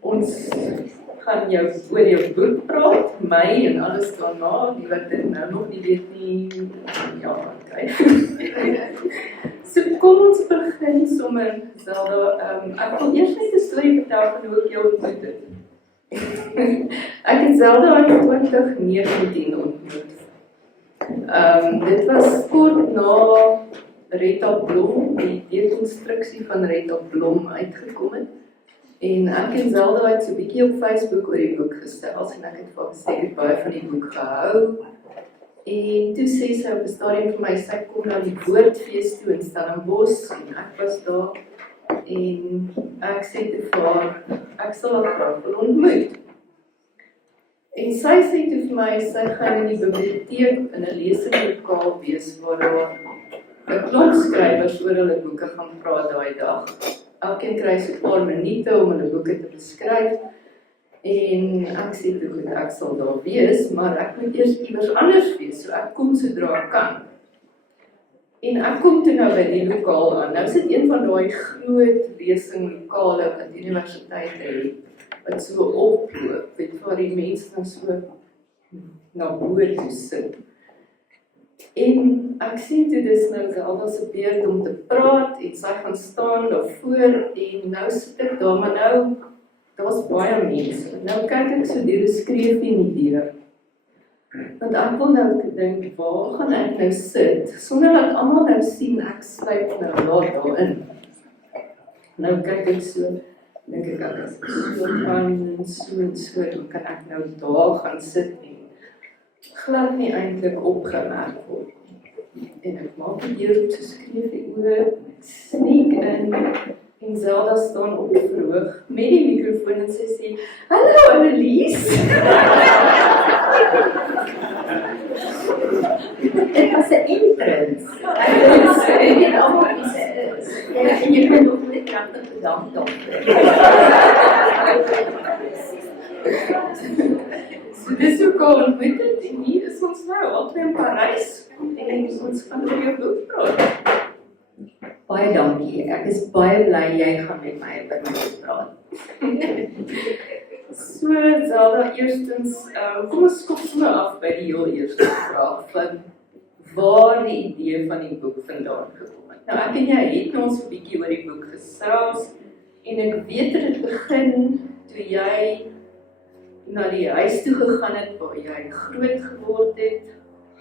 Ons gaan oor jou boek praat, my en alles daarna, die wat dit nou nog nie weet nie, ja, okay. So kom ons begin sommer, Zelda, ek wil eers net 'n storie vertel van hoe ek jou ontmoet het. Ek het Zelda in 2019 ontmoet. Dit was kort na Rita Blom, die deconstructie van Rita Blom uitgekom het. En ek en Zelda het so 'n bietjie op Facebook oor die boek gesels en ek het vir haar gesê ek het baie van die boek gehou. En toe sê sy op 'n stadium vir my, sy kom na die Woordfees toe in Stellenbosch en ek was daar en ek sê te vir haar, ek sal haar graag wil ontmoet. En sy sê toe vir my, sy gaan in die biblioteek in 'n lesinglokaal wees waar daar 'n klomp skrywers oor hulle boeke gaan praat daai dag. Elkeen kry so 'n paar minute om hulle boeke te beskryf. En ek sê toe goed, ek sal daar wees, maar ek moet eers iewers anders wees, so ek kom sodra ek kan. En ek kom toe nou by die lokaal aan. Nou sit een van daai groot lesinglokale wat die universiteite het, wat so oploop, weet waar die mense dan so na bo toe sit. En ek sien toe dis nou Zelda se beurt om te praat en sy gaan staan daarvoor en nou sit ek daar, maar nou, daar's baie mense. Nou kyk ek so deur 'n skreefie in die deur. Want ek wil nou dink, waar gaan ek nou sit? Sonder dat almal nou sien, ek sluip nou daarin. Nou kyk ek so, dink ek as ek so gaan en so, dan kan ek nou daar gaan sit en glad nie eintlik opgemerk word. En ek maak die deur op so skreefie oor, ek sneak in, en Zelda staan op die verhoog met die mikrofoon en sy sê, "Hallo Annelies." Dit was 'n entrance. Ek weet almal wie sy is. En jy kan ook net kragtig bedank daarvoor. So dis hoe kom ontmoet het en hier is ons nou albei in Parys en ons gaan oor jou boek praat. Baie dankie, ek is baie bly jy gaan met my oor my boek praat. So Zelda, eerstens, kom ons skop sommer af by die heel eerste vraag van waar die idee van die boek vandaan gekom het. Nou ek en jy het ons 'n bietjie oor die boek gesels en ek weet dat dit begin toe jy na die huis toe gegaan het waar jy groot geword het,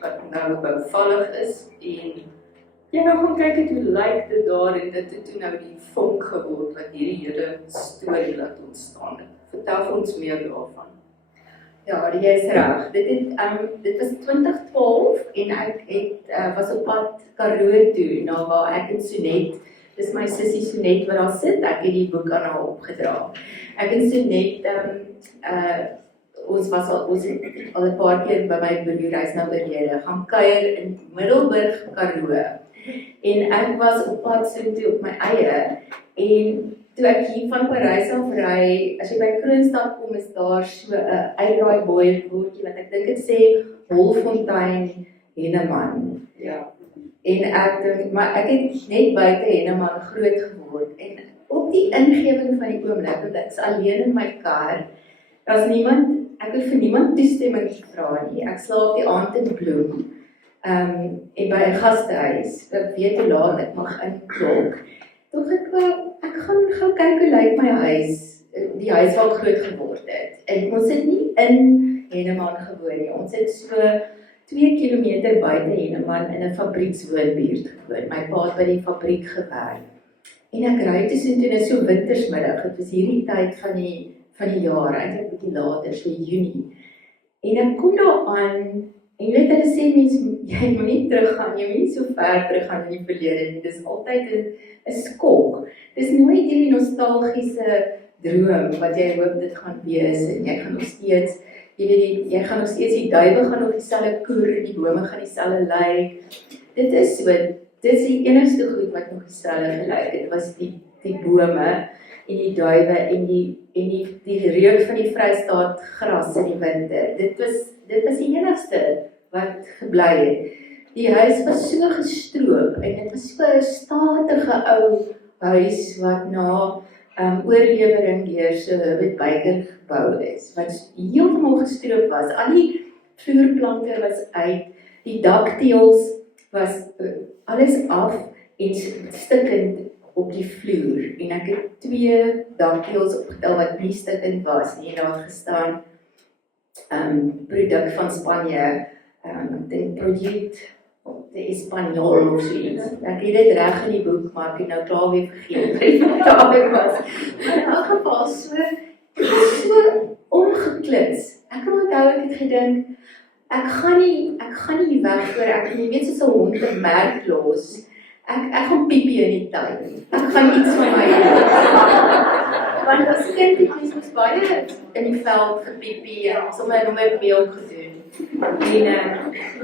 wat nou bouvallig is en jy nou gaan kyk het hoe lyk dit daar en dit het toe nou die vonk geword wat hierdie hele storie laat ontstaan het. Vertel vir ons meer daarvan. Ja, jy is reg. Dit was 2012 en ek was op pad Karoo toe, na waar ek en Sonet, dis my sussie Sonet wat daar sit, ek het die boek aan haar opgedra. Ek en Sonet, ons het al 'n paar keer by my boerderyreis na Berlede gaan kuier in Middelburg, Karoo. En ek was op pad soontoe op my eie en toe ek hier van Parys af ry, as jy by Kroonstad kom, is daar so 'n uitdraai bordjie wat ek dink dit sê Holfontein Henneman. Ja. En ek dink, maar ek het net buite Henneman groot geword en op die ingewing van die oomblik, want ek is alleen in my kar, daar's niemand, ek het vir niemand toestemming gevra nie. Ek slaap die aand in Bloem. En by 'n gastehuis, ek weet hoe laat ek mag inklok. Tog ek gaan kyk hoe lyk my huis, die huis waar ek groot geword het. En ons het nie in Henneman gewoon nie, ons het so 2 kilometer buite Henneman in 'n fabriekswoonbuurt gewoon. My pa het by die fabriek gewerk. En ek ry tussen toe, so wintersmiddag, dit was hierdie tyd van die jaar, eintlik bietjie later, so Junie. En ek kom daar aan, en jy weet hulle sê mense, jy moet nie teruggaan, jy moet nie so ver teruggaan in die verlede nie, dis altyd 'n skok. Dis nooit hierdie nostalgiese droom wat jy hoop dit gaan wees en jy gaan nog steeds, jy gaan nog steeds, die duwe gaan nog dieselfde koer, die bome gaan dieselfde lyk. Dit is so, dit is die enigste goed wat nog dieselfde gelyk het, was die bome en die duwe en die reuk van die Vrystaat gras in die winter. Dit was die enigste wat gebly het. Die huis was so gestroop en dit was so 'n statige ou huis wat na oorlewering deur so Herbert Baker gebou is, wat heeltemal gestroop was. Al die vloerplanke was uit, die dakteels was alles af en stikkend op die vloer. En ek het 2 dakteels opgetel wat nie stikkend was nie. En daar het gestaan produk van Spanje, ek dink project de Espanol of zoiets. Ek het dit reg in die boek, maar ek het nou klaar weer vergeet wat daar was. Maar in elk geval so ongeklits. Ek kan onthou, ek het gedink, ek gaan nie weg voor ek nie weet soos 'n hond 'n merk los. Ek gaan piepie in die tuin. Ek gaan iets van my doen. Want as kind het mens mos baie in die veld gepiepie en sommer nog 'n beel gedoen. En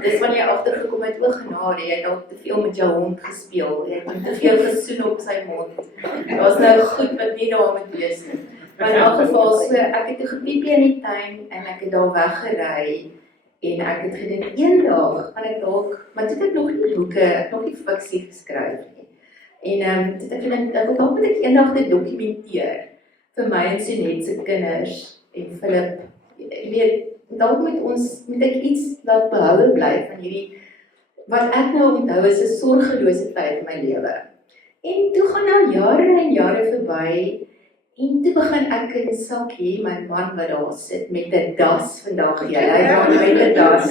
dis wanneer jy agtergekom het, o genade, jy het dalk te veel met jou hond gespeel. Jy het te veel gesoen op sy mond. Daar's nou goed wat nie daar moet wees nie. Maar in elk geval, so ek het toe gepiepie in die tuin en ek het daar weggery. En ek het gedink, eendag gaan ek dalk, maar toe het ek nog nie boeke, nog nie fiksie geskryf nie. En toe het ek gedink, dalk moet ek eendag dit dokumenteer vir my en Sonet se kinders en Philip. Jy weet, dalk moet ek iets laat behou bly van hierdie, wat ek nou onthou is 'n sorgelose tyd in my lewe. En toe gaan nou jare en jare verby. En toe begin ek in Sakkie, my man wat daar sit, met 'n das vandag, hy gaan met 'n das.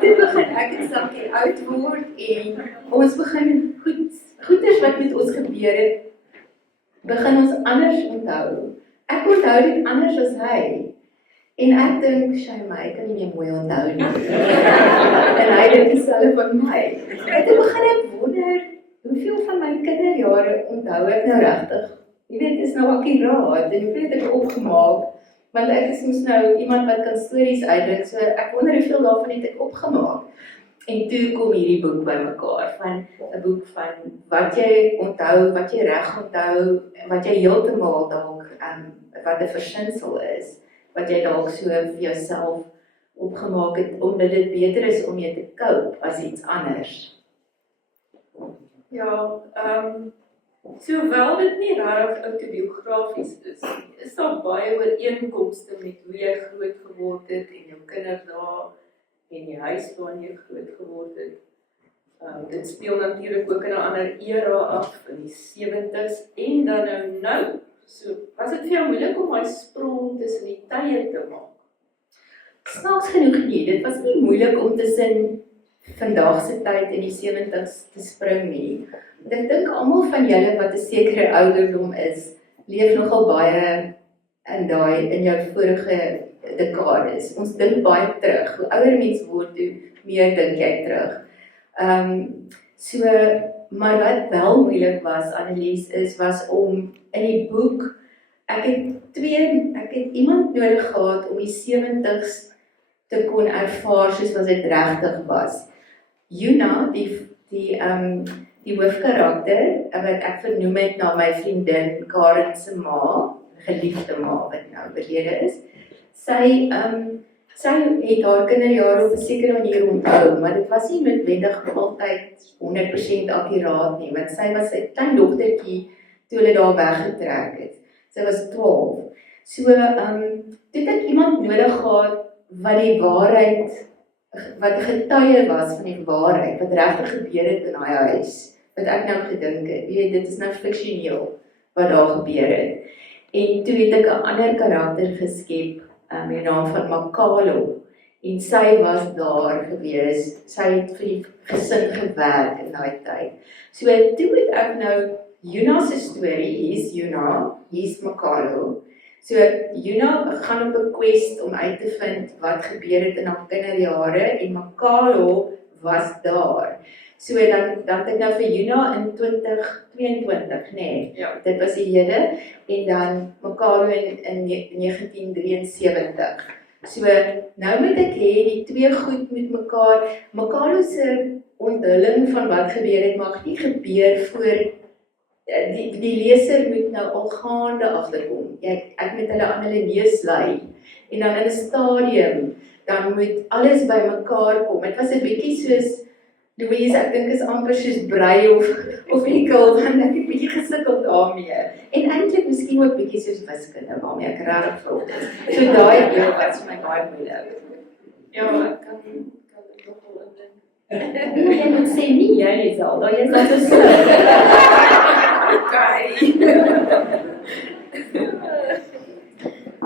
Toe begin ek in Sakkie oud word en ons begin goeders wat met ons gebeur het, begin ons anders onthou. Ek onthou dit anders as hy. En ek dink, ek kan nie meer mooi onthou nie. En hy dink dieselfde van my. En toe begin ek wonder, hoeveel van my kinderjare onthou ek nou regtig? Jy weet, dit is nou akkuraat, en hoeveel het ek opgemaak, want ek is mos nou iemand wat kan stories uitdruk, so ek wonder hoeveel daarvan het ek opgemaak. En toe kom hierdie boek by mekaar, van 'n boek van wat jy onthou, wat jy reg onthou, wat jy heeltemal dalk, wat 'n versinsel is, wat jy dalk so vir jouself opgemaak het, omdat dit beter is om jy te cope as iets anders. Ja, sowel dit nie regtig autobiografies is daar baie ooreenkomste met hoe jy groot geword het en jou kinderdae en die huis waarin jy groot geword het. Dit speel natuurlik ook in 'n ander era af, in die 70s en dan nou. So, was dit vir jou moeilik om daai sprong tussen die tye te maak? Snaaks genoeg nie, dit was nie moeilik om tussen vandag se tyd en die 70s te spring nie. Want ek dink almal van julle wat 'n sekere ouderdom is, leef nogal baie in jou vorige dekades. Ons dink baie terug. Hoe ouer mens word, hoe meer dink jy terug. Maar wat wel moeilik was, Annelies, was om in die boek, ek het iemand nodig gehad om die 70s te kon ervaar soos wat dit regtig was. Yuna, die hoofkarakter, wat ek vernoem het na my vriendin Karen se ma, geliefde ma wat nou oorlede is, sy het haar kinderjare op 'n sekere manier onthou, maar dit was nie noodwendig altyd 100% akkuraat nie, want sy was 'n klein dogtertjie toe hulle daar weggetrek het. Sy was 12. So, toe het ek iemand nodig gehad wat die waarheid, wat 'n getuie was van die waarheid, wat regtig gebeur het in daai huis, wat ek nou gedink het, weet, dit is nou fiksioneel wat daar gebeur het. En toe het ek 'n ander karakter geskep, met die naam van Makalo, en sy was daar gewees, sy het vir die gesin gewerk in daai tyd. So toe het ek nou Yuna se storie, hier's Yuna, hier's Makalo. So Yuna gaan op 'n quest om uit te vind wat gebeur het in haar kinderjare, en Makalo was daar. So dan het ek nou vir Yuna in 2022, nee, Ja. dit was die hele, en dan Makalo in 1973. So nou moet ek hê die twee goed met mekaar, Makalo se onthulling van wat gebeur het mag nie gebeur voor die leser moet nou al gaande agterkom. Ek moet hulle aan hulle neus lei, en dan in 'n stadium dan moet alles bymekaar kom. Dit was 'n bietjie soos Louise, ek dink is amper soos brei of ekkel, want ek het bietjie gesukkel daarmee. En eintlik miskien ook bietjie soos wiskunde, waarmee ek regtig vrot is. So daai deel was vir my baie moeilik. Ja, ek kan dit nogal indink. Jy moet sê nie, jy is al, daai is al so slim.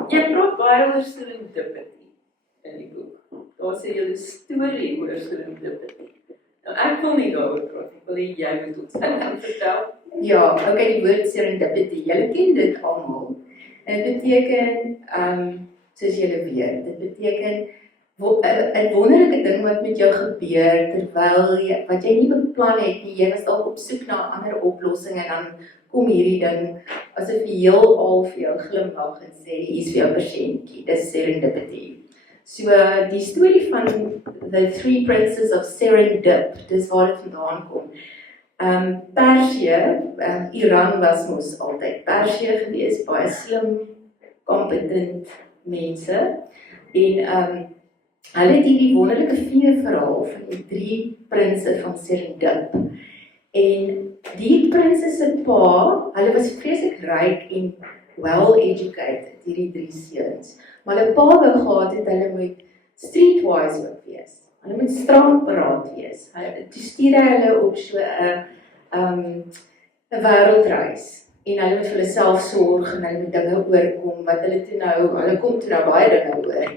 Jy praat baie oor serendipity in die boek. Daar sê jy 'n storie oor serendipity. Nou ek wil nie daaroor praat, ek wil hê jy moet ons vertel. Ja, okay, die woord serendipity, julle ken dit almal. En dit beteken, soos julle weet, dit beteken 'n wonderlike ding wat met jou gebeur terwyl wat jy nie beplan het nie, jy was dalk op soek na 'n ander oplossing en dan kom hierdie ding asof die heelal vir jou glimlag en sê hier's vir jou persentjie, dis serendipity. So die storie van The Three Princes of Serendip, dis waar dit vandaan kom. Persië, Iran was mos altyd Persië gewees, baie slim, kompetent mense. En hulle het hierdie wonderlike feeverhaal van die drie prinse van Serendip. En die prinse se pa, hulle was vreeslik ryk en well educated, hierdie drie seuns. Maar hulle pa wou gehad het hulle moet streetwise ook wees. Hulle moet straatberaad wees. Toe stuur hy hulle op so 'n wêreldreis. En hulle moet vir hulle self sorg en hulle moet dinge oorkom wat hulle kom toe nou baie dinge oor.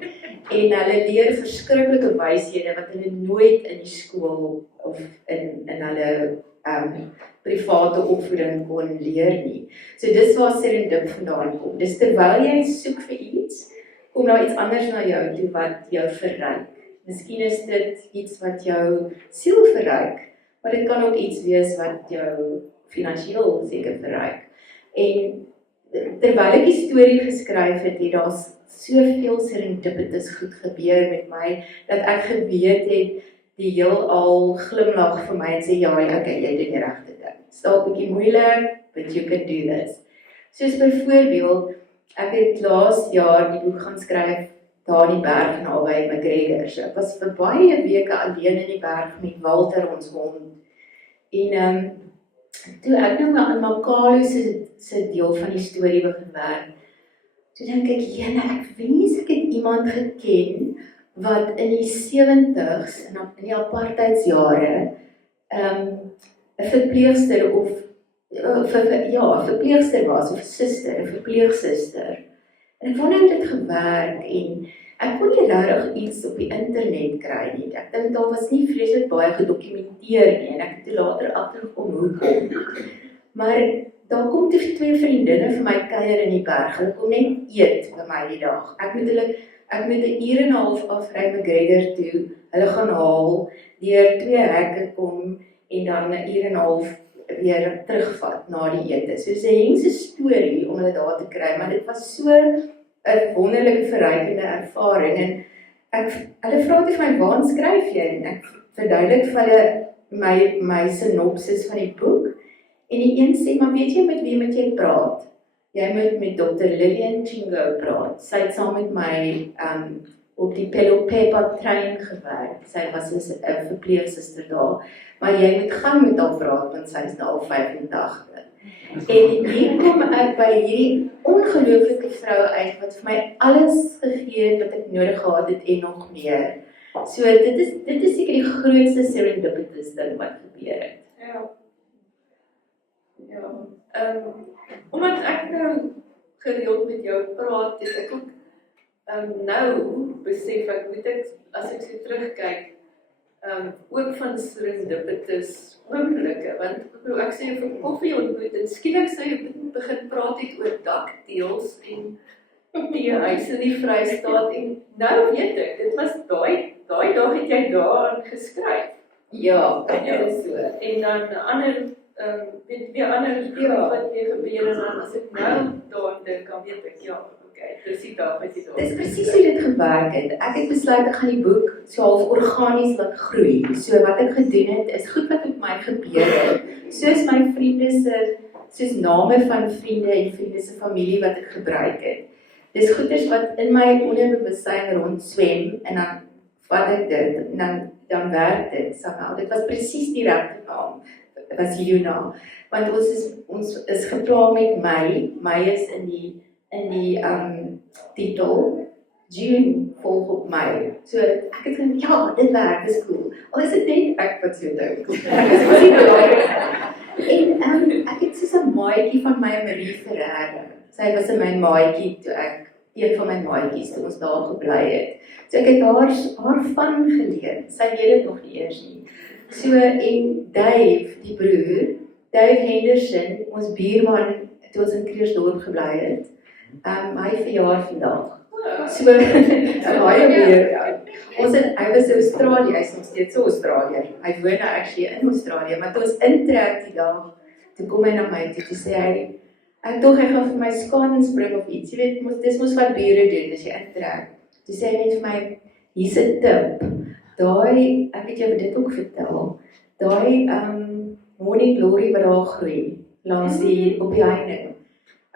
En hulle leer verskriklike wyshede wat hulle nooit in die skool of in hulle private opvoeding kon leer nie. So dis waar serendip vandaan kom. Dis terwyl jy soek vir iets, kom daar iets anders na jou toe wat jou verryk. Miskien is dit iets wat jou siel verryk, maar dit kan ook iets wees wat jou finansiëel seker verryk. En terwyl ek die storie geskryf het, het daar soveel serendipitous goed gebeur met my, dat ek geweet het, die heelal glimlag vir my en sê, ja, okay, jy doen die regte ding. Dit is dalk 'n bietjie moeilik, but you can do this. Soos byvoorbeeld, ek het laas jaar die boek gaan skryf, daar in die berg naby McGregor. So ek was vir baie weke alleen in die berg met Walter, ons hond. En toe ek nou aan Makalo se deel van die storie begin werk, toe dink ek, jene, ek wens ek het iemand geken, wat in die 70s, in die apartheidsjare, 'n verpleegster of 'n verpleegster was, of 'n suster, 'n verpleegsuster. En ek wonder hoe dit gewerk, en ek kon nie regtig iets op die internet kry nie. Ek dink daar was nie vreeslik baie gedokumenteer nie, en ek het toe later agtergekom hoekom. Maar daar kom toe 2 vriendinne vir my kuier in die berg, hulle kom net eet by my die dag. Ek moet 'n uur en 'n half afry McGregor toe, hulle gaan haal, deur 2 hekke kom, en dan 'n uur en 'n half weer terugvat na die ete. So dis 'n hengse storie om hulle daar te kry, maar dit was so 'n wonderlike verrykende ervaring, en hulle vra vir my, waar skryf jy? En ek verduidelik vir hulle my synopsis van die boek, en die een sê, maar weet jy met wie moet jy praat? Jy moet met Dr. Lillian Chingo praat. Sy het saam met my op die Pelopeppa trein gewerk. Sy was 'n verpleegsuster daar. Maar jy moet gaan met haar praat, want sy is nou al 85. En hier kom ek by hierdie ongelooflike vrou uit, wat vir my alles gegee het wat ek nodig gehad het en nog meer. So dit is seker die grootste serendipitous ding wat gebeur het. Ja. Omdat ek nou gereeld met jou praat, het ek ook nou besef ek, as ek so terugkyk, ook van serendipitous oomblikke, want ek sê vir koffie ontmoet, en skielik sê jy begin praat het oor dakdeels en die huis in die Vrystaat, en nou weet ek, dit was daai dag het jy daaraan geskryf. Ja, dit is so. En dan ander wat hier gebeur, en dan as ek nou daaraan dink, dan weet ek, ja, okay, dis die dag wat jy daar. Dis presies hoe dit gewerk het. Ek het besluit ek gaan die boek so half organies laat groei. So wat ek gedoen het, is goed wat met my gebeur het. Soos my vriende soos name van vriende en vriende se familie wat ek gebruik het. dis goeders wat in my onderbewussyn rondswem en dan vat ek dit en dan werk dit somehow. Dit was presies die regte naam, was Juna, want ons is gepla met my is in die titel, June volg op my. So ek het gedink, ja, dit werk, dis cool. Al is dit net ek wat so dink. Ek is baie belangrik. En ek het soos 'n maatjie van my, Marie Ferreira. Sy was my maatjie toe een van my maatjies toe ons daar gebly het. So ek het haar van geleer. Sy weet dit nog nie eers nie. So en Dave, die broer, Dave Henderson, ons buurman toe ons in Kreersdorp gebly het. Hy verjaar vandag. So baie weer. Hy was in Australië, hy is nog steeds Australië. Hy woon nou actually in Australië, maar toe ons intrek die dag, toe kom hy na my toe, toe sê hy, ek dog hy gaan vir my skanings bring of iets, jy weet, dis mos wat bure doen, as jy intrek. Toe sê hy net vir my, hier's 'n tip, ek het jou dit ook vertel, daai morning glory wat daar groei, langs op die heining.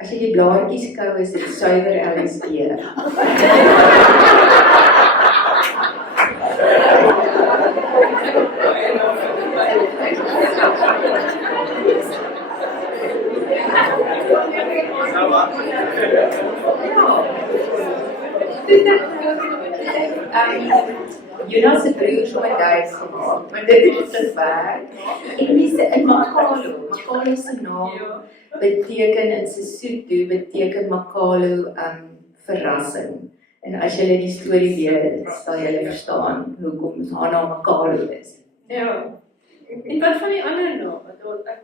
As jy die blaartjies kou, is dit suiwer LSD. Jonas se broer so met Duits gemaak, maar dit is te ver. En Makalo se naam beteken in Sesotho, beteken Makalo verrassing. En as jy die storie weet, sal jy verstaan hoekom haar naam Makalo is. Ja. En wat van die ander naam? Ek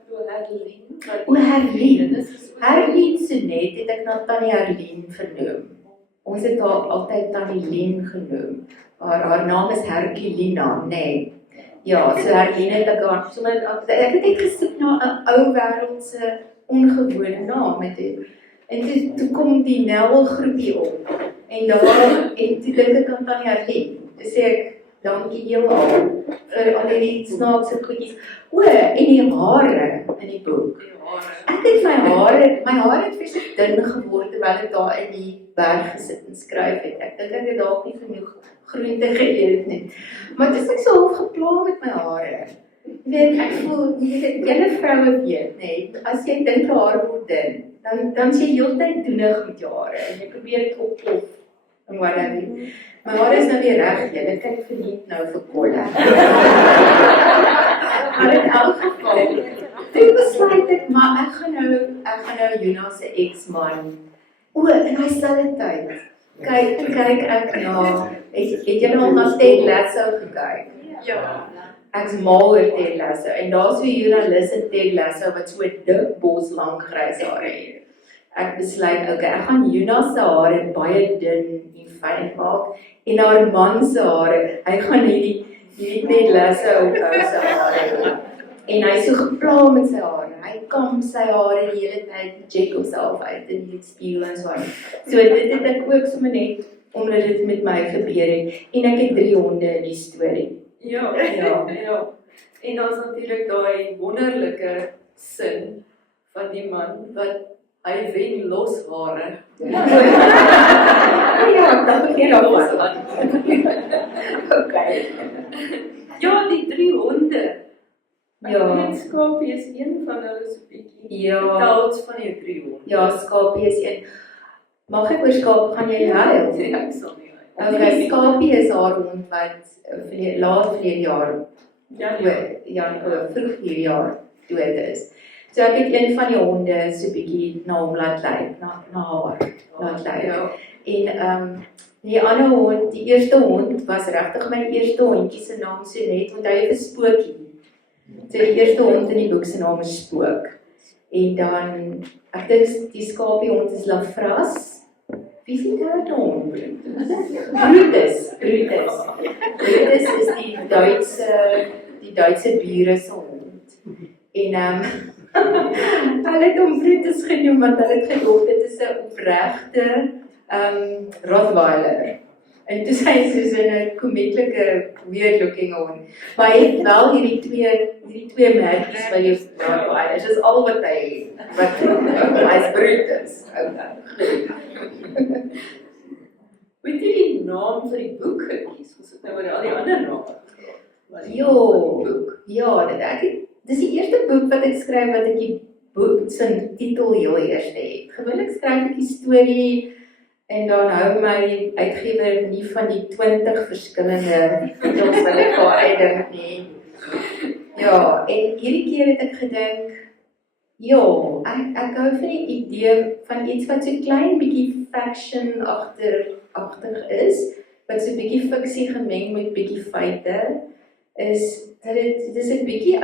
bedoel Herlien. Herlien Sonet het ek na Tannie Herlien vernoem. Ons het haar altyd Tannie Lien genoem. Haar naam is Herculina, nee. Ja, so Herlien het ek het net gesoek na 'n ou wêreldse ongewone naam. En toe kom die Nel groepie op. En toe dink ek aan Tannie Herlien. Toe sê ek, dankie heelal vir al die snaakse goedjies. En die hare in die boek. Ek het my hare het vreeslik dun geword terwyl ek daar in die berg gesit en skryf het. Ek dink ek het dalk nie genoeg groente geëet nie. Maar dis ek so half gepla met my hare. Weet, ek voel, julle vroue weet, nee, as jy dink jou hare word dun, dan is jy heeltyd doenig met jou hare en jy probeer dit oplof en whatever. My hare is nou weer reg, julle kyk verniet nou vir kolle. Maar in elk geval, toe besluit ek, maar ek gaan nou Jonas se ex-man. In hy selfde tyd. Kyk ek na, het julle al na Ted Lasso gekyk? Ja. Ek's mal oor Ted Lasso, en daar's so 'n joernalis in Ted Lasso wat so 'n dik bos lank grys hare het. Ek besluit, okay, ek gaan Jonas se hare baie dun en fyn maak, en haar man se hare, hy gaan hierdie Ted Lasso op sy hare. En hy is so gepla met sy hare, hy kam sy hare die hele tyd, check homself uit in die spieël en so. So dit het ek ook sommer net, omdat dit met my gebeur het, en ek het 3 honde in die storie. Ja. En dan is natuurlijk daai wonderlike sin van die man, wat hy wen los hare. Ja, dat begin los al. aan. Okay. Ja, die 3 honde. Ja. Ek weet Skapie is een van hulle so bietjie. Ja. Vertel ons van die 3 honde. Ja, Skapie is een. Mag ek oor Skaap, gaan jy huil? Ja, ek sal nie. Okay, Skapie is haar hond wat laat verlede jaar, vroeg hierdie jaar dood is. So ek het een van die honde so bietjie na hom laat lyk, na haar laat lyk. Ja. En die ander hond, die eerste hond was regtig my eerste hondjie se naam Sonet, want hy het 'n spookie. So die eerste hond in die boek se naam is Spook. En dan, ek dink die Skapie hond is Lafras. Wie is die derde hond? Brutus. Brutus is die Duitse bure se hond. En hulle het hom Brutus genoem, want hulle het gedog dit is 'n opregte Rottweiler. En toe sy soos in 'n komieklike weird looking on. Maar hy het wel hierdie twee merkies by jou daar. Dit is al wat hy hy's Brutus. Weet jy die naam vir die boek gekies? Ons het nou oor al die ander name. Dis die eerste boek wat ek skryf wat ek die boek se titel heel eers het. Gewoonlik skryf ek die storie en dan hou my uitgewer nie van die 20 verskillende titels wat ek daar uitdink nie. Ja, en hierdie keer het ek gedink, ek hou van die idee van iets wat so klein bietjie fiction-agtig is, wat so bietjie fiksie gemeng met bietjie feite, is dat dit is 'n bietjie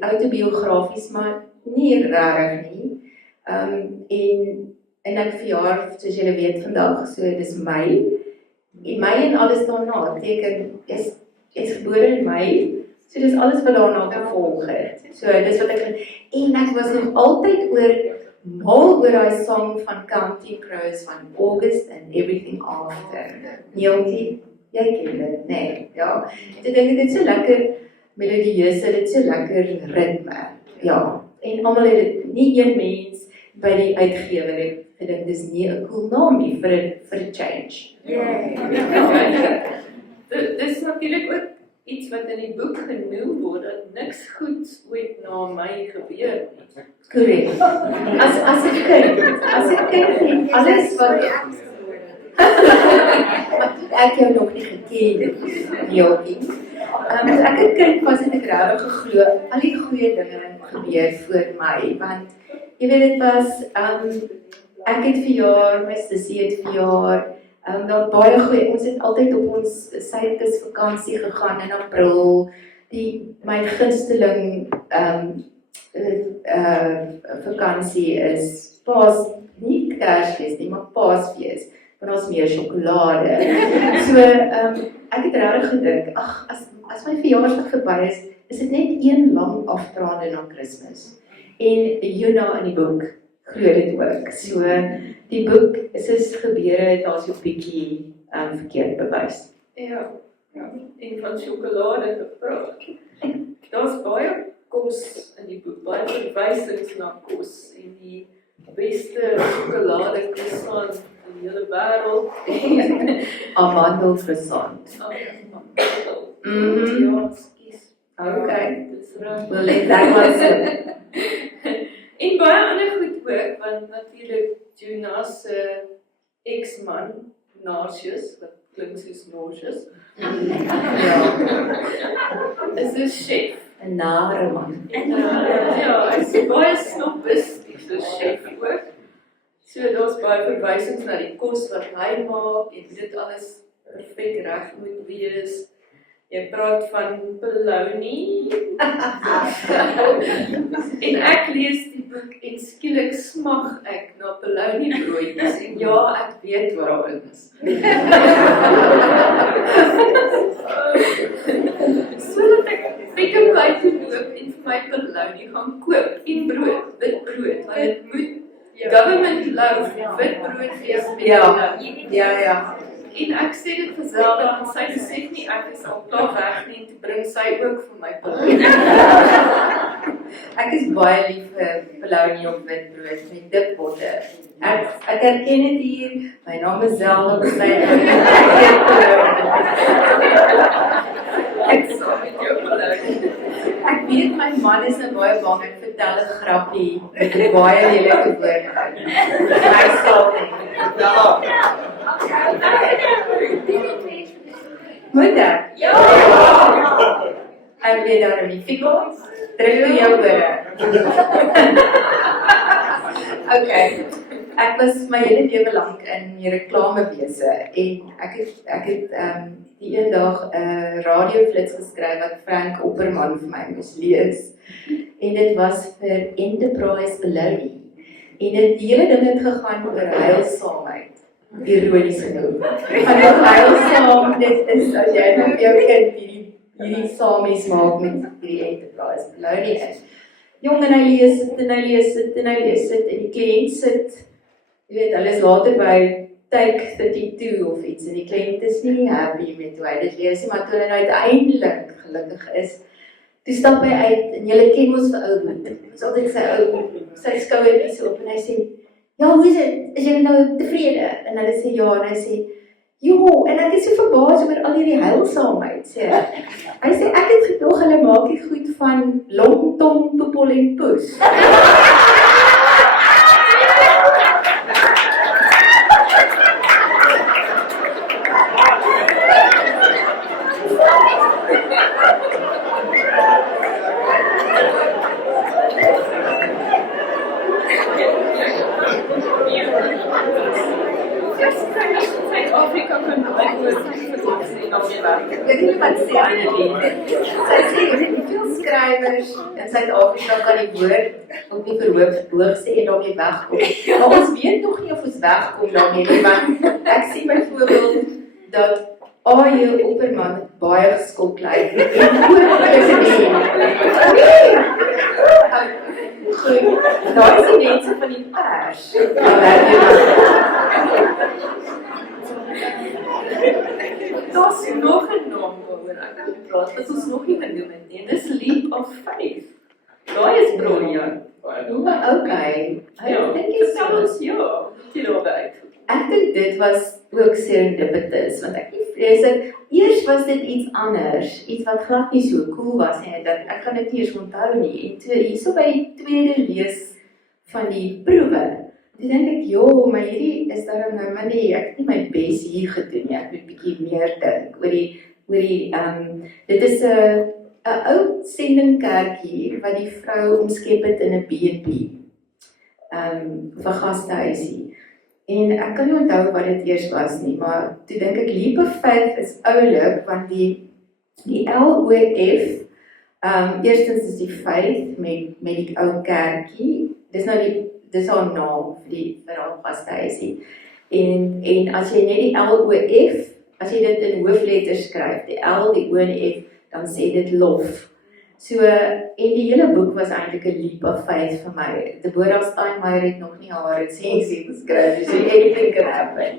autobiografies, maar nie regtig nie. En ek verjaar, soos julle weet vandag, so dis Mei. En Mei en alles daarna beteken is gebore in Mei. So dis alles wat daarna gevolg het. So dis wat en ek was nog altyd mal oor daai song van Counting Crows van August and Everything After. Neeltjie, jy ken dit, nee, ja. Ek dink dit is so lekker melodieus, dit is so lekker ritme. Ja, en almal het dit, nie een mens by die uitgewer het gedink dis nie 'n cool naam nie vir 'n change. Dis natuurlik ook iets wat in die boek genoem word, dat niks goed ooit na my gebeur nie. Korrek. As ek kyk, alles wat ek jou nog nie geken het, Jolkie. As ek kyk, was het ek regtig geglo, al die goeie dinge gebeur voor my, want jy weet dit was, ek het verjaar, my sussie het verjaar, daar baie goeie, ons het altyd op ons Suidkus vakansie gegaan in April, my gunsteling vakansie is nie Kersfees nie, maar Paasfees, want ons meer sjokolade. So, ek het regtig gedink, as my verjaarsdag verby is dit net een lang afdraande na Kersfees. En Jonah in die boek glo dit ook. So, die boek is gebeure, daar so 'n bietjie verkeerd bewys. Ja, en van sjokolade gepraat. Daar's baie kos in die boek, baie verwysings na kos en die beste sjokolade croissant in die hele wêreld. Amandel croissant. Ja, skies. Okay. Dis reg. We'll let that one sit. En baie ander goed ook, want natuurlik Jonas se ex-man, Narcius, wat klink soos Narcius, is 'n chef. 'n nare man. Ja, hy is baie snobbies, so chef ook. So daar's baie verwysings na die kos wat hy maak en hoe dit alles perfek reg moet wees. Jy praat van bologna. En ek lees die boek en skielik smag ek na bologna broodjies en ja, ek weet waar daarin is. So dat ek Pick n Pay toe loop en vir my bologna gaan koop en brood, wit brood, want dit moet government loaf, wit brood wees met Ja. En ek sê dit vir Zelda, en sy besef nie ek is al klaar weg nie, en toe bring sy ook vir my bologna. Ek is baie lief vir bologna op wit brood met dik botter. Ek herken dit hier, my naam is Zelda besluit. Ek sal met jou bologna. Ek weet my man is nou baie bang, ek vertel 'n grappie met 'n baie lelike woord. Hy sal nie. Moeder? Ja! Ek weet daar nie. Fico, trek vir jou woorde. Okay. Ek was my hele lewe lank in die reklamewese en ek het die een dag 'n radioflits geskryf wat Frank Opperman vir my moes lees. En dit was vir Enterprise Bologna. En die hele ding het gegaan oor heilsaamheid. Ironies genoeg. En dit heilsaam, dit is as jy nou jou kind hierdie samies maak met die Enterprise Bologna. Jong, en hy lees dit en die kliënt sit, jy weet, hulle is later by Take 32 of iets en die kliënt is nie happy met hoe hy dit lees nie, maar toe hy uiteindelik gelukkig is, toe stap hy uit en julle ken mos vir ou Boet. Dis altyd sy skouertjies op en hy sê, ja, hoe is dit? Is jy nou tevrede? En hulle sê ja, en hy sê, jo, en ek is so verbaas oor al hierdie heilsaamheid, sê hy. Hy sê, ek het gedog hulle maak die goed van long, tong, poepel en poes. Suid-Afrika kan Ek weet nie wat sê Anne nie. Sy sê, jy weet nie veel skrywers in Suid-Afrika kan die woord op die verhoog sê en daarmee wegkom. Maar ons weet nog nie of ons wegkom daarmee nie, want ek sê byvoorbeeld dat A.J. Opperman baie geskok lyk en oor-president. Goed, daar is die mense van die pers. Daar's nog 'n naam waaroor ek wil praat, wat ons nog nie genoem het nie. Dis Leap of Faith. Daai is briljant. Okay. Ja, Dink jy vertel so? ons, ja, die daarby. Ek dink dit was ook serendipitous, want ek vrees dat eers was dit iets anders, iets wat glad nie so cool was nie, dat ek kan dit nie eens onthou nie. En toe hierso by die tweede lees van die proewe, toe dink ek, joh, maar hierdie is daarom nou maar nie, ek het nie my bes hier gedoen nie, ek moet bietjie meer dink oor die dit is 'n ou sendingkerkie wat die vrou omskep het in 'n B&B, vir gastehuisie. En ek kan nie onthou wat dit eers was nie, maar toe dink ek Leap of Faith is oulik, want die LOF, eerstens is die faith met die ou kerkie, dis haar naam vir haar gastehuisie. En as jy net die LOF, as jy dit in hoofletters skryf, die L, die O en die F, dan sê dit lof. So, en die hele boek was eintlik 'n leap of faith vir my. Deborah Steinmeier het nog nie haar resensie geskryf, so anything can happen.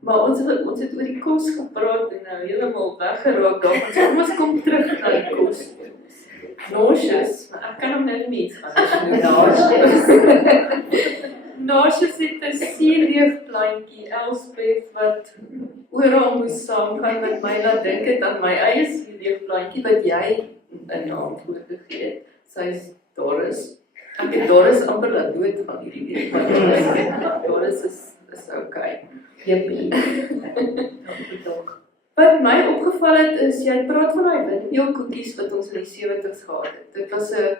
Maar ons het oor die kos gepraat en nou heeltemal weggeraak daarvan. Ons kom terug na die kos. Nauseous, maar ek kan hom nou nie iets anders noem. Nauseous het 'n suurdeegplantjie, Elspeth, wat oral moes saamgaan met my laat dink het aan my eie suurdeegplantjie wat jy 'n naam voorgegee het. Sy is Doris. Ek het Doris amper laat dood van hierdie deegplantjie. Doris is okay. Jippie. Wat my opgeval het is, jy praat van daai witmeelkoekies wat ons in die 70's gehad het. Dit was 'n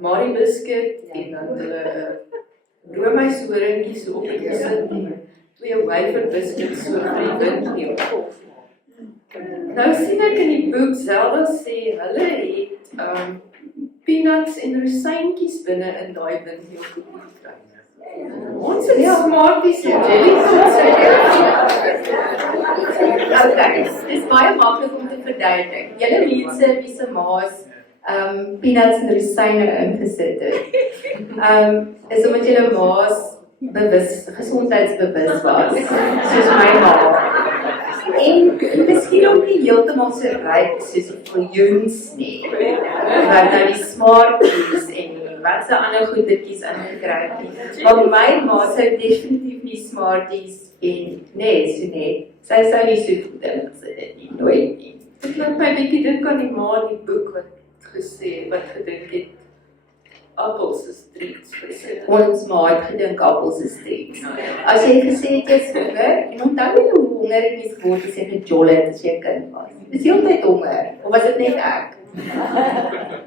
Marie biscuit en dan hulle roomys-horingkies so opgesit en 2 wafer biscuits so vir die witmeel. Nou sien ek in die boek Zelda sê hulle het peanuts en rosyntjies binne in daai witmeelkoekie gekry. Ons het Smarties en jellytoons. Okay, dis baie maklik om te verduidelik. Julle mense wie se maas peanuts en rosyne ingesit het. Is omdat julle maas gesondheidsbewus was, soos my ma. En miskien ook nie heeltemal so ryk soos die viljoens nie. Wat nou die Smarties en wat se ander goedertjies ingekry het nie. Maar my ma sou definitief nie Smarties en net. Sy sou nie so goed ingesit het nie, nooit nie. Dit laat my bietjie dink aan die ma in die boek wat gedink het appels is treats vir sy. Ons ma het gedink appels is treats. As jy gesê het jy is honger, en onthou jy hoe honger die mens geword as jy gejol het as jy 'n kind was. Dis heeltyd honger, of was dit net ek?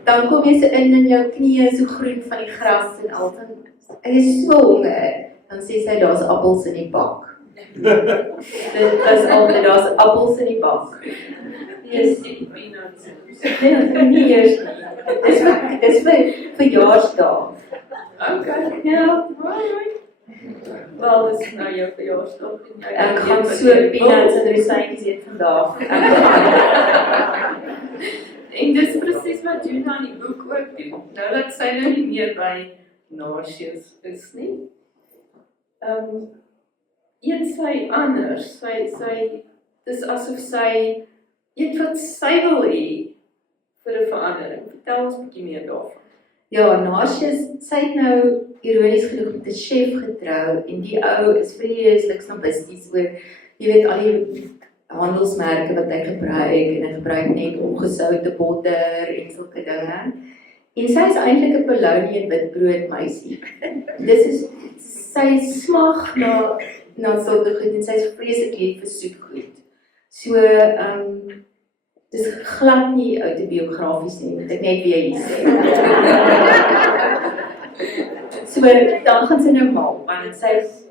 Dan kom jy so in jou knieë so groen van die gras en al dan ek is so honger, dan sê sy daar's appels in die bak. Dit is altyd daar's appels in die bak. Dis die peanuts. Nie eers nie. Dis vir verjaarsdag. Okay, ja, alright. Wel, dis nou jou verjaarsdag en jy Ek gaan so peanuts en rosyntjies eet vandag. En dis presies wat Juna in die boek ook doen. Nou dat sy nou nie meer by nasies is nie. Eet sy anders, dis asof sy eet wat sy wil hê vir 'n verandering. Vertel ons 'n bietjie meer daarvan. Ja, Narcius, sy het nou ironies genoeg met 'n chef getrou en die ou is vreeslik snobisties oor, jy weet, al die handelsmerke wat hy gebruik en hy gebruik net ongesoute botter en sulke dinge. En sy is eintlik 'n polony en witbrood meisie. Sy smag na sulke goed en sy is vreeslik lief vir soet goed. So, dis glad nie autobiografies nie, moet ek net weer hier sê. So, dan gaan sy nou maak, want sy is,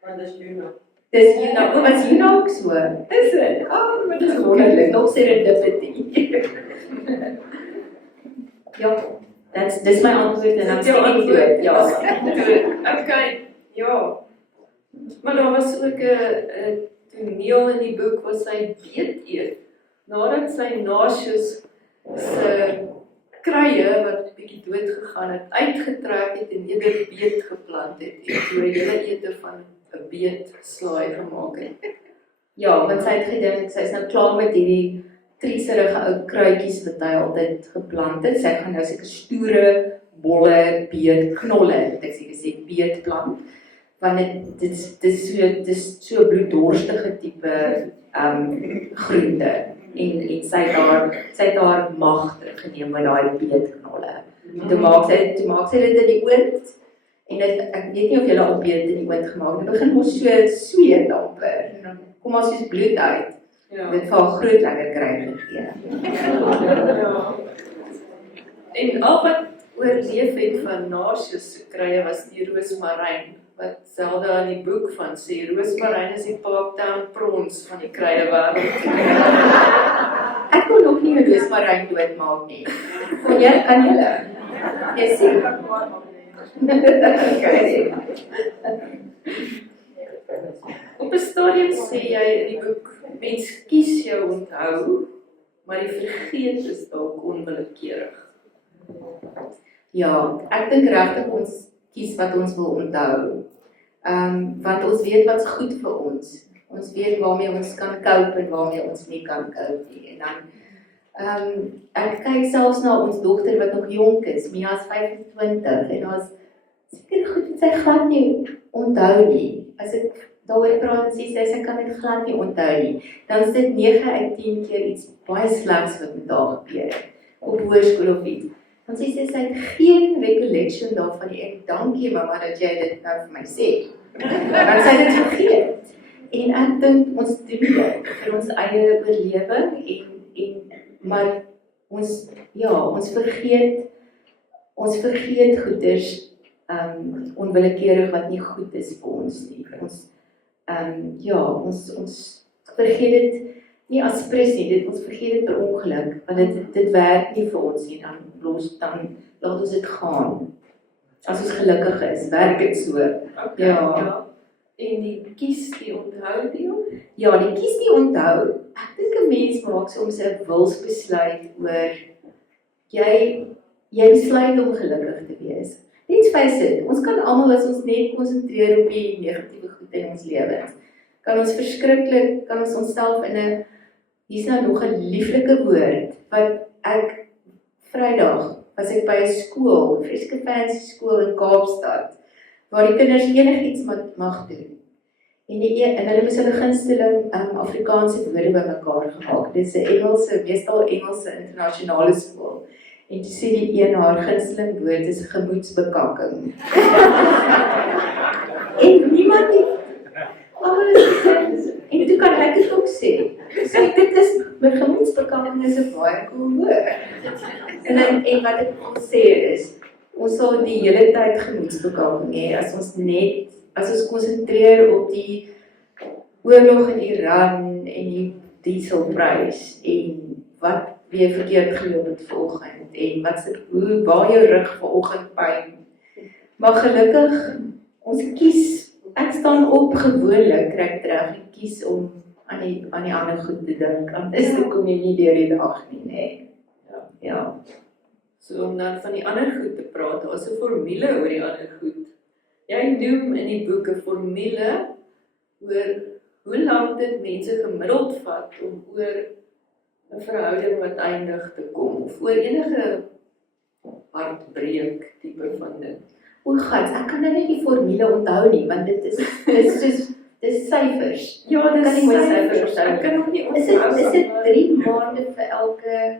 Want dis Juno. dis Juno, wat is Juno ook so? Is dit? Maar dis wonderlik, nog serendipity. Ja, dis my antwoord en dan sê ek dood, ja. Okay, ja. Maar daar was ook 'n toneel in die boek waar sy beet eet. Nadat sy Narcius se kruie wat 'n bietjie dood gegaan het, uitgetrek het en eerder beet geplant het en so 'n hele ete van 'n beet slaai gemaak het. Ja, want sy het gedink, sy is nou klaar met hierdie trieserige ou kruitjies wat hy altyd geplant het. Sy gaan nou seker stoere, bolle, beetknolle, wat ek seker sê, beetplant. Want dit is so 'n bloeddorstige tipe groente. En sy het haar mag geneem met daai beetknolle. Toe maak sy dit in die oond. En ek weet nie of julle al beet in die oond gemaak het. Dit begin mos so sweet amper. En dan kom maar soos bloed uit. Ja. Dit vir haar groot lekker kry gegee. Ja. En al wat oorleef het van Narcius se kruie was die roosmaryn, wat Zelda in die boek van sê, roosmaryn is die Parktown Prawns van die kruie wêreld. Ek kon nog nie 'n roosmaryn doodmaak nie. Kan julle? Jy sê. Okay. Op 'n stadium sê jy in die boek, mens kies jou onthou, maar die vergeet is dalk onwillekeurig. Ja, ek dink regtig ons kies wat ons wil onthou. Want ons weet wat's goed vir ons. Ons weet waarmee ons kan cope en waarmee ons nie kan cope nie. En dan, ek kyk selfs na ons dogter wat nog jonk is, Mia is 25 en daar's seker goed wat sy glad nie onthou nie. As ek daaroor praat en sê sy kan dit glad nie onthou nie, dan is dit 9 uit 10 keer iets baie slegs wat met haar gebeur het, op hoërskool of iets. Dan sê sy het geen recollection daarvan nie. Ek dankie mamma dat jy dit nou vir my sê. Want sy het dit vergeet. En ek dink ons doen dit vir ons eie oorlewing maar ons vergeet goeders onwillekeurig wat nie goed is vir ons nie. Ons vergeet dit nie as pres nie, ons vergeet dit per ongeluk, want dit werk nie vir ons nie, dan laat ons dit gaan. As ons gelukkig is, werk dit so. Okay, ja. En die kies die onthou deel? Ja, die kies die onthou. Ek dink 'n mens maak soms 'n wilsbesluit oor jy besluit om gelukkig te wees. Let's face it, ons kan almal as ons net konsentreer op die negatiewe goed in ons lewens, kan ons onsself in hier's nou nog 'n lieflike woord, wat ek Vrydag was ek by 'n skool, 'n vreeslike fancy skool in Kaapstad, waar die kinders enigiets mag doen. En hulle moes hulle gunsteling Afrikaanse woorde bymekaar gemaak. Dit is 'n meestal Engelse internasionale skool. En toe sê die een haar gunsteling woord is gemoedsbekakking. En niemand het almal is en toe kan ek dit ook sê. So dit is, my gemoedsbekakking is 'n baie cool woord. En wat ek wil sê is, ons sal die hele tyd gemoedsbekakking hê as ons konsentreer op die oorlog in Iran en die dieselprys en wat weer verkeerd geloop het vanoggend en waar jou rug vanoggend pyn. Maar gelukkig, ons kies, ek staan op gewoonlik, kry ek reg, ek kies om aan die ander goed te dink, anders kom jy nie deur die dag nie, nee. Ja. So om dan van die ander goed te praat, daar's 'n formule oor die ander goed. Jy noem in die boek 'n formule oor hoe lank dit mense gemiddeld vat om oor 'n verhouding wat eindig te kom, of oor enige hartbreek tipe van dit. O God, ek kan nou nie die formule onthou nie, want dit is syfers. Ja, Kan dis nie mooi syfers. syfers onthou. Ek kan nog nie Is dit 3 maande vir elke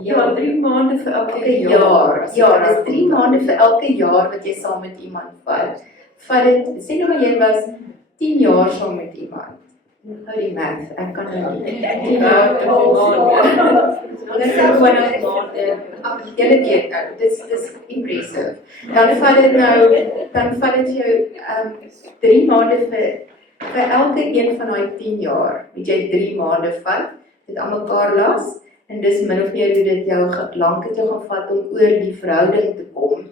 Ja, 3 maande vir elke jaar? Ja, dis 3 maande vir elke jaar wat jy saam met iemand vat. Vat dit, sê nou maar jy was 10 jaar saam met iemand. Hou die math, ek kan nou nie. 10 jaar, 12 maande. Dit is nou 20 maande. Julle weet nou, dis impressive. Dan vat dit jou 3 maande vir elke een van daai 10 jaar. Moet jy 3 maande vat, dit aan mekaar las, en dis min of meer hoe dit jou lank het jou gaan vat om oor die verhouding te kom.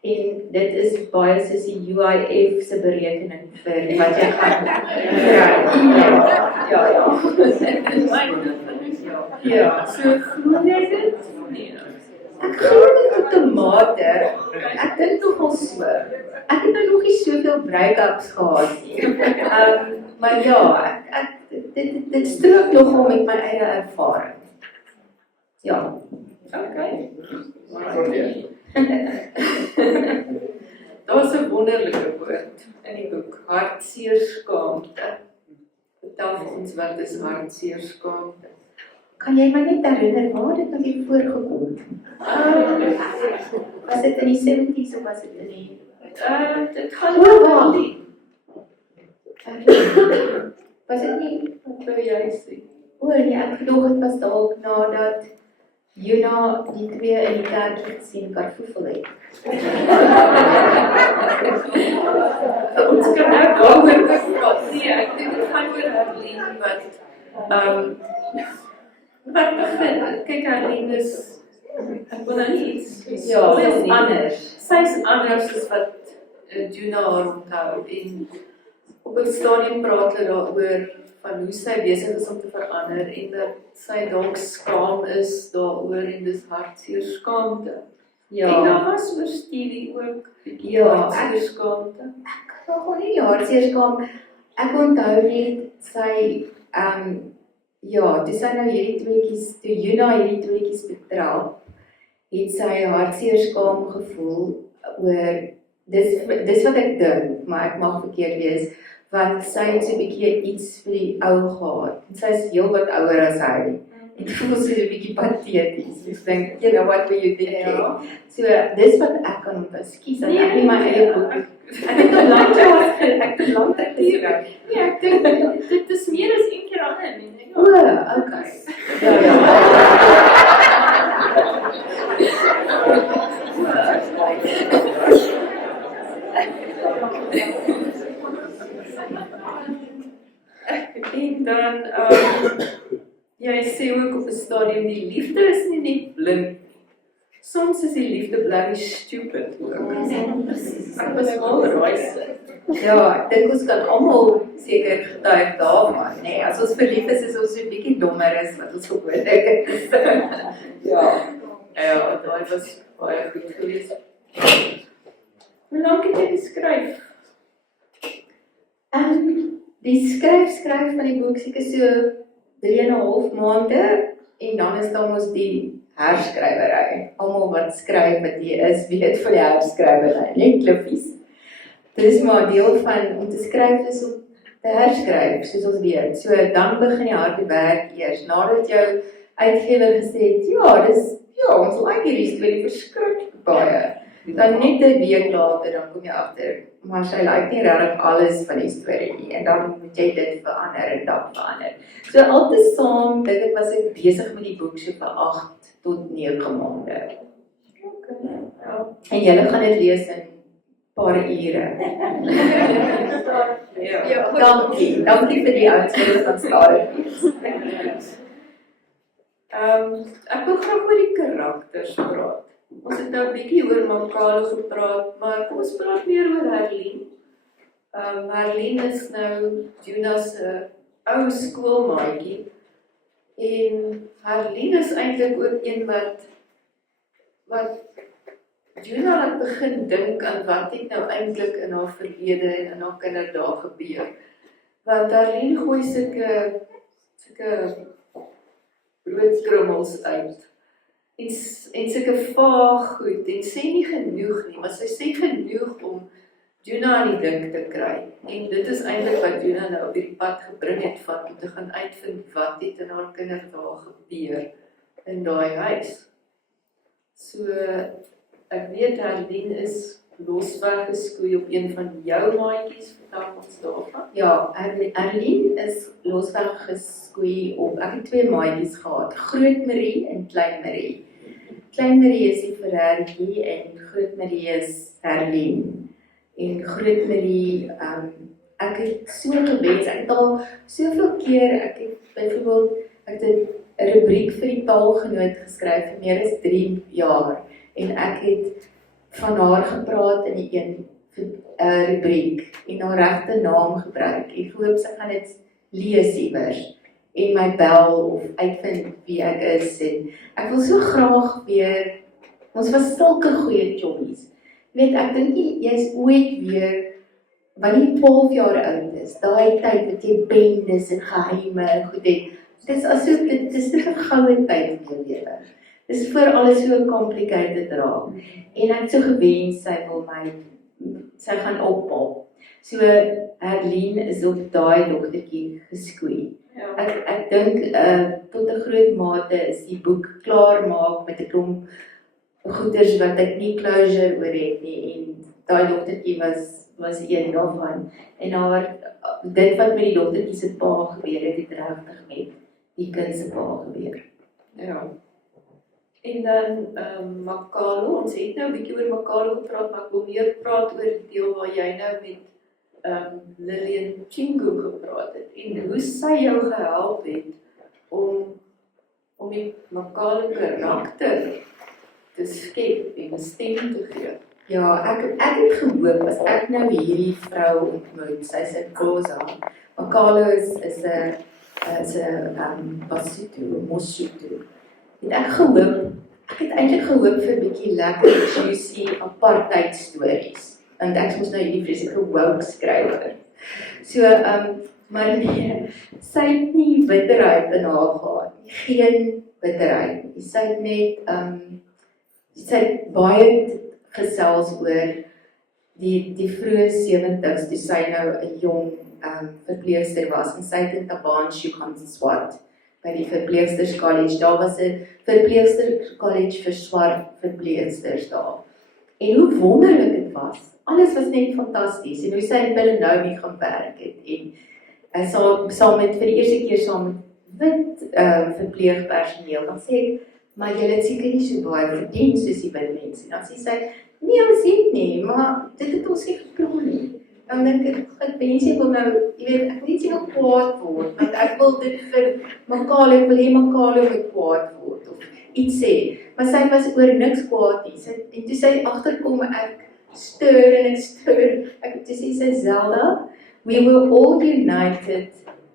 En dit is baie soos die UIF se berekening vir wat jy gaan Ja, so glo jy dit? Nee. ek glo dit op die mate. Ek dink nogal so. Ek het nou nog nie soveel break-ups gehad nie. Maar ja, dit strook nogal met my eie ervaring. Ja. Okay. Daar's 'n wonderlike woord in die boek, hartseerskaamte. Vertel vir ons wat is hartseerskaamte? Kan jy my net herinner waar dit nou weer voorgekom? Was dit in die 70s of was dit in die... Dit gaan oor die... Was dit nie? Wat wil jy sê? Nee, ek gedog het was dalk nadat Juna die twee in die kerkie gesien karfoefel het. Ons kan nou daaroor praat. Nee, ek dink dit gaan oor Harleen wat begin. Kyk, Harleen is, ek wil nou nie iets Ja, sy is anders. Sy is anders as wat Juna haar onthou. En op 'n stadium praat hulle daaroor van hoe sy besig is om te verander en dat sy dalk skaam is daaroor en dis hartseerskaamte. En daar was oor Stevie ook hartseerskaamte. Ek kan nog nie die hartseerskaam. Ek onthou net sy toe sy nou hierdie tweeetjies, toe Juna hierdie tweeetjies betrap, het sy hartseerskaam gevoel oor dis wat ek dink, maar ek mag verkeerd wees. Want sy het so 'n bietjie iets vir die ou gehad. En sy is heel wat ouer as hy. En ek voel sy 'n bietjie pateties. Ek dink, you know what were you thinking? Ja. So, dis wat ek kan onthou. Skus, ek het nie my eie boek. Ek het al lank geskryf. Nee, ek dink dit is meer as een keer aan hom. O, okay. En dan, jy sê ook op 'n stadium, die liefde is nie net blind. Soms is die liefde bloody stupid ook. Ek was al reise. Ja, ek dink ons kan almal seker getuig daarvan, nee. As ons verlief is ons so 'n bietjie dommer as wat ons gewoonlik is. Ja, daai was baie goed geweest. Hoe lank het jy geskryf? Die skryf van die boek seker so 3,5 maande en dan is daar mos die herskrywery. Almal wat skryf wat jy is, weet van die herskrywery, net klippies. Dit is maar deel van om te skryf is om te herskryf, soos ons weet. So dan begin die harde werk eers nadat jou uitgewer gesê het, ons like hierdie storie verskriklik baie. Dan net 'n week later dan kom jy agter, maar sy like nie regtig alles van die storie nie en dan moet jy dit verander en dat verander. So altesaam dink ek was ek besig met die boek so vir 8 tot 9 maande. En julle gaan dit lees in paar ure. Dankie vir die uitspraak van stadig wees. Ek wil graag oor die karakters praat. Ons het nou 'n bietjie oor Makalo gepraat, maar kom ons praat meer oor Harleen. Harleen is nou Juna se ou skoolmaatjie. En Harleen is eintlik ook een wat Juna het begin dink aan wat het nou eintlik in haar verlede en in haar kinderdae gebeur. Want Darlene gooi sulke broodkrummels uit. En sulke vaag goed, en sê nie genoeg nie, maar sy sê genoeg om Juna aan die dink te kry. En dit is eintlik wat Juna nou op die pad gebring het van om te gaan uitvind wat het in haar kinderdae gebeur in daai huis. So, ek weet Darlene is losweggeskoei op een van jou maatjies, vertel ons daarvan. Ja, Arlene is losweggeskoei op, ek het 2 maatjies gehad, Groot Marie en Klein Marie. Klein Marie is die Ferrarietjie en Groot Marie is Arlene. En Groot Marie, ek het so gewens, ek het al soveel keer, ek het byvoorbeeld, ek het 'n rubriek vir die taalgenoot geskryf vir meer as 3 jaar. En ek het van haar gepraat in die een rubriek en haar regte naam gebruik. Ek hoop sy gaan dit lees iewers en my bel of uitvind wie ek is. En ek wil so graag weer, ons was sulke goeie chommies. Weet, ek dink jy is ooit weer, wanneer jy 12 jaar oud is, daai tyd wat jy bendes en geheime en goed het. Dis asof dit is 'n goue tyd in jou lewe. Dis voor alles so complicated raak. En ek het so gewens sy gaan oppop. So Arlene is op daai dogtertjie geskoei. Ja. Ek dink tot 'n groot mate is die boek klaar maak met 'n klomp goeders wat ek nie closure oor het nie en daai dogtertjie was een daarvan. En dit wat met die dogtertjie se pa gebeur het regtig met die kind se pa gebeur. Ja. En dan Makalo, ons het nou 'n bietjie oor Makalo gepraat, maar ek wil meer praat oor die deel waar jy nou met Lillian Chingu gepraat het en hoe sy jou gehelp het om die Makalo karakter te skep en 'n stem te gee. Ja, ek het gehoop as ek nou hierdie vrou ontmoet, sy's 'n Xhosa. Makalo is 'n Basotho, Mosotho. Ek het eintlik gehoop vir 'n bietjie lekker juicy apartheid stories. Want ek moes nou hierdie vreeslike woke skrywer. So, maar nee, sy het nie bitterheid in haar gehad. Geen bitterheid. Sy het net, sy het baie gesels oor die vroeë 70's, toe sy nou 'n jong verpleegster was en sy het in Tabanshoek gaan swat by die verpleegsters college. Daar was 'n verpleegster college vir swart verpleegsters daar. En hoe wonderlik dit was. Alles was net fantasties en hoe sy in Bellenou gaan werk het en saam met vir die eerste keer saam met wit verpleegpersoneel. Dan sê ek, maar julle het seker nie so baie verdien soos die wit mense. Dan sê sy, nee, ons het nie, maar dit het ons nie geplan nie. Dan dink ek wens ek wil nou, jy weet, ek wil nie sien hoe kwaad word, want ek wil dit vir Makalo, ek wil hê Makalo moet kwaad word, of iets sê. Maar sy was oor niks kwaad nie, en toe sy agterkom, ek stuur en ek stuur, toe sê sy, Zelda, we were all united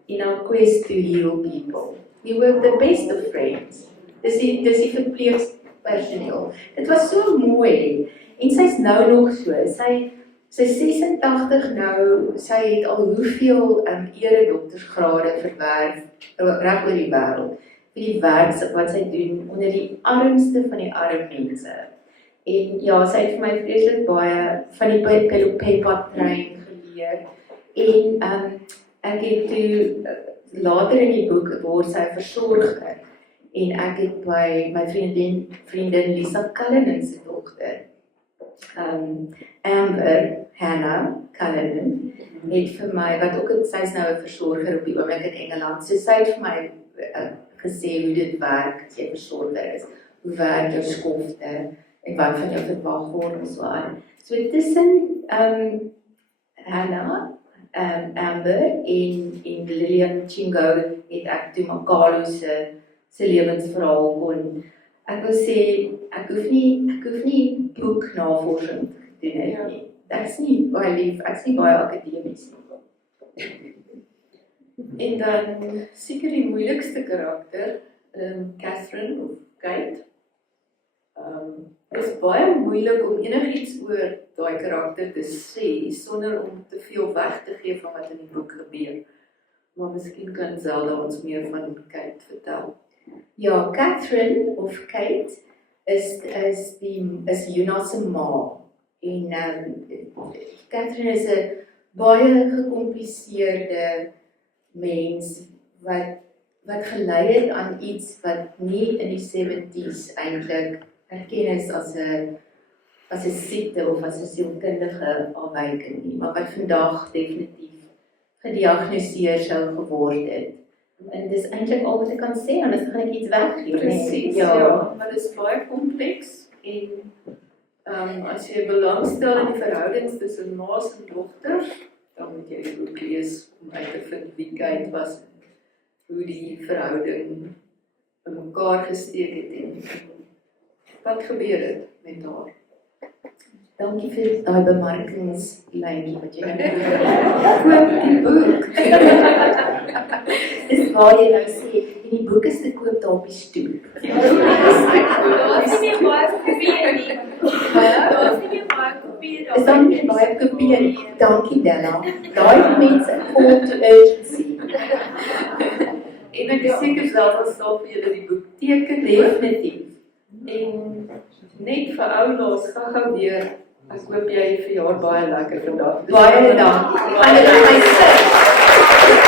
in our quest to heal people. We were the best of friends. Dis die verpleegpersoneel. Dit was so mooi, en sy's nou nog so, sy 86 nou, sy het al hoeveel eredoktersgrade verwerf reg oor die wêreld vir die werk wat sy doen onder die armste van die arm mense. En ja, sy het vir my vreeslik baie van die Pelopeppa-trein geleer. En ek het toe later in die boek word sy versorger. En ek het by my vriendin Lisa Cullinan se dogter, Amber Hannah Cullinan, het vir my, wat ook sy's nou 'n versorger op die oomblik in Engeland, so sy het vir my gesê hoe dit werk as jy versorger is, hoe werk jou skofte en wat van jou verwag word en so aan. So tussen Hannah, Amber en Lillian Chingu het ek toe Makalo se lewensverhaal kon. Ek wil sê ek hoef nie boeknavorsing te doen nie. Ek's nie baie lief, ek's nie baie akademies nie. En dan seker die moeilikste karakter, Catherine of Kate. Dit is baie moeilik om enigiets oor daai karakter te sê, sonder om te veel weg te gee van wat in die boek gebeur. Maar miskien kan Zelda ons meer van Kate vertel. Ja, Catherine of Kate is Jonas se ma. En Catherine is 'n baie gekompliseerde mens wat gelei het aan iets wat nie in die 70s eintlik erken is as 'n siekte of as 'n sielkundige afwyking nie, maar wat vandag definitief gediagnoseer sou geword het. En dis eintlik al wat ek kan sê, anders gaan ek iets weggee. Presies, ja, maar dit is baie kompleks en as jy belangstel in die verhoudings tussen ma's en dogters, dan moet jy die boek lees om uit te vind wie Kate was, hoe die verhouding in mekaar gesteek het en wat gebeur het met haar. Dankie vir daai bemarkingslyntjie wat jy nou Koop die boek. Dis waar jy nou sê, en die boek is te koop daar op die stoep. Daar is nie baie kopieë nie. Daar is nie baie kopieë daar. Is dan nie baie kopieë nie. Dankie Della. Daai mense call to urgency. En ek is seker Zelda sal vir julle die boek teken, Definitief. en net vir oulaas, gou weer, ek hoop jy verjaar baie lekker vandag. Baie dankie. Ek gaan dit in my sit.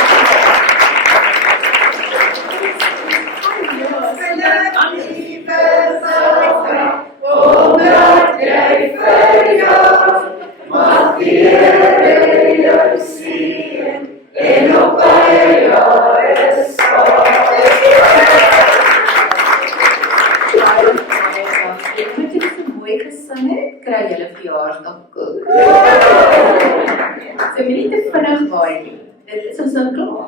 Moet jy so mooi gesing het, kry jy 'n verjaarsdagkoek. So moet nie te vinnig waai nie. Dit is ons nou klaar.